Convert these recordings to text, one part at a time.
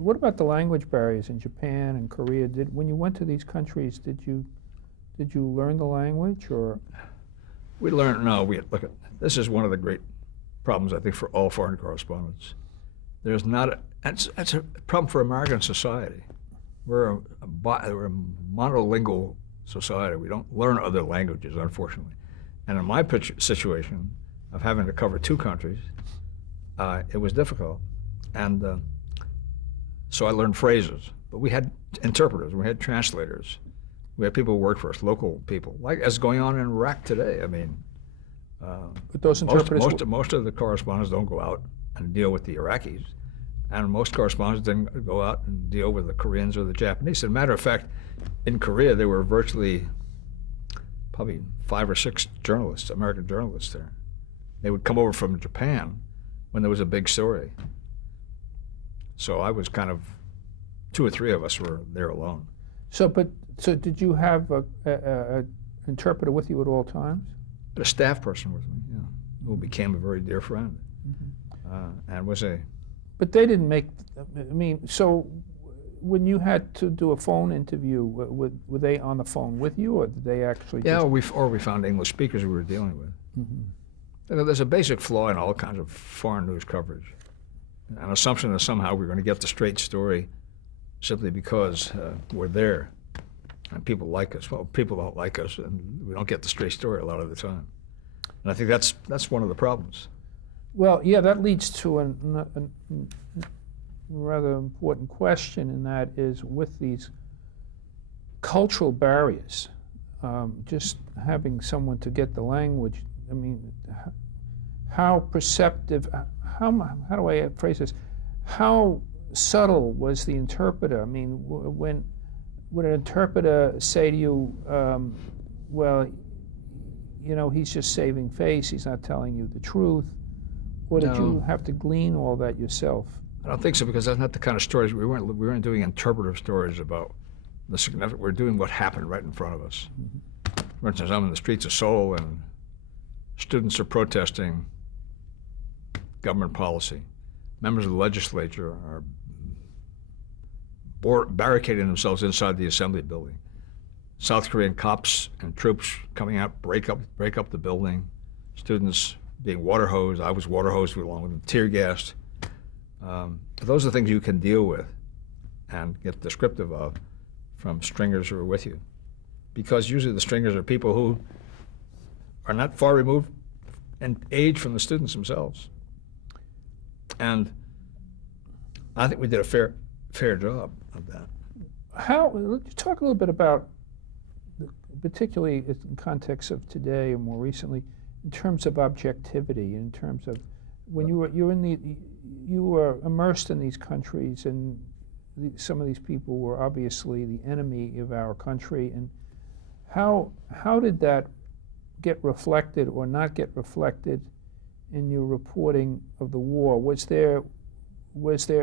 what about the language barriers in Japan and Korea? When you went to these countries, did you learn the language, or? We learned, no, look at, this is one of the great problems, I think, for all foreign correspondents. There's not, that's a problem for American society. We're a monolingual society. We don't learn other languages, unfortunately. And in my situation of having to cover two countries, it was difficult. And so I learned phrases, but we had interpreters, we had translators. We had people who worked for us, local people, like as going on in Iraq today. I mean, but those interpreters most of the correspondents don't go out and deal with the Iraqis, and most correspondents didn't go out and deal with the Koreans or the Japanese. As a matter of fact, in Korea, there were virtually probably 5 or 6 journalists, American journalists there. They would come over from Japan when there was a big story. So I was kind of, 2 or 3 of us were there alone. So did you have a interpreter with you at all times? A staff person with me, yeah, who became a very dear friend, and was a. But they didn't make. I mean, so when you had to do a phone interview, were they on the phone with you, or did they actually? Yeah, or we found English speakers we were dealing with. You know, there's a basic flaw in all kinds of foreign news coverage, an assumption that somehow we're going to get the straight story simply because we're there. And people like us. Well, people don't like us, and we don't get the straight story a lot of the time. And I think that's one of the problems. Well, yeah, that leads to a rather important question, and that is with these cultural barriers, just having someone to get the language. I mean, how perceptive? How do I phrase this? How subtle was the interpreter? I mean, when would an interpreter say to you, well, you know, he's just saving face, he's not telling you the truth? Or did you have to glean all that yourself? I don't think so, because that's not the kind of stories we weren't doing interpretive stories about the significant. We're doing what happened right in front of us. For instance, I'm in the streets of Seoul, and students are protesting government policy. Members of the legislature are barricading themselves inside the assembly building. South Korean cops and troops coming out, break up the building. Students being water hosed. I was water hosed along with them, tear gassed. Those are things you can deal with and get descriptive of from stringers who are with you. Because usually the stringers are people who are not far removed in age from the students themselves. And I think we did a fair job of that. Let's talk a little bit about, particularly in context of today or more recently, in terms of objectivity, in terms of when you were immersed in these countries, and some of these people were obviously the enemy of our country, and how did that get reflected or not get reflected in your reporting of the war? Was there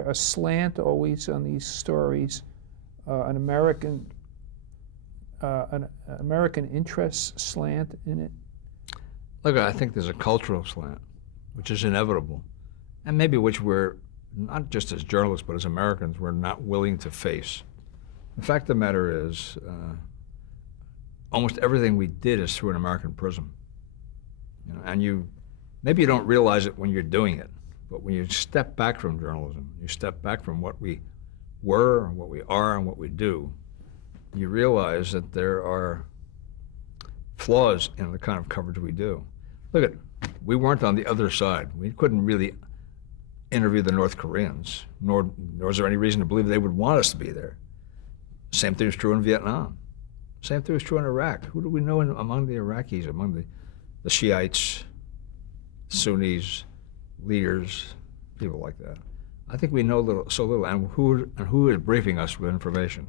a slant always on these stories, an American interest slant in it? Look, I think there's a cultural slant, which is inevitable, and maybe which we're, not just as journalists, but as Americans, we're not willing to face. The fact of the matter is, almost everything we did is through an American prism. You know, and maybe you don't realize it when you're doing it, but when you step back from journalism, you step back from what we were, and what we are, and what we do, you realize that there are flaws in the kind of coverage we do. Look, we weren't on the other side. We couldn't really interview the North Koreans, nor is there any reason to believe they would want us to be there. Same thing is true in Vietnam. Same thing is true in Iraq. Who do we know among the Iraqis, among the Shiites, Sunnis, leaders, people like that? I think we know so little, and who is briefing us with information?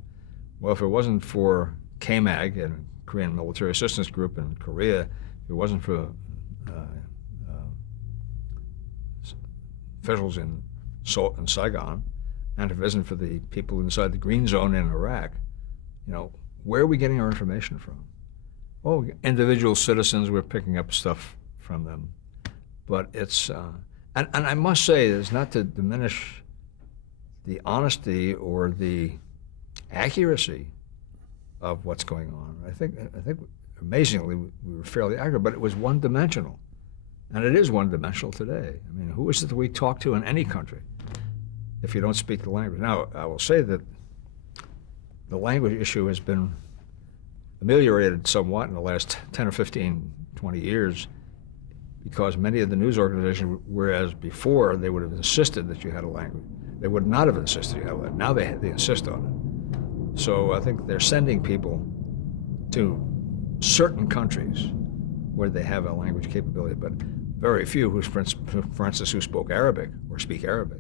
Well, if it wasn't for KMAG and Korean Military Assistance Group in Korea, if it wasn't for officials in Saigon, and if it isn't for the people inside the Green Zone in Iraq, you know, where are we getting our information from? Oh, individual citizens, we're picking up stuff from them. But it's, and I must say, it's not to diminish the honesty or the accuracy of what's going on. I think amazingly we were fairly accurate, but it was one-dimensional. And it is one-dimensional today. I mean, who is it that we talk to in any country if you don't speak the language? Now, I will say that the language issue has been ameliorated somewhat in the last 10 or 15, 20 years because many of the news organizations, whereas before they would have insisted that you had a language, they would not have insisted you had a language. Now they insist on it. So I think they're sending people to certain countries where they have a language capability, but very few who, for instance, who spoke Arabic or speak Arabic.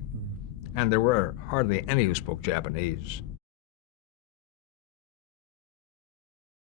And there were hardly any who spoke Japanese.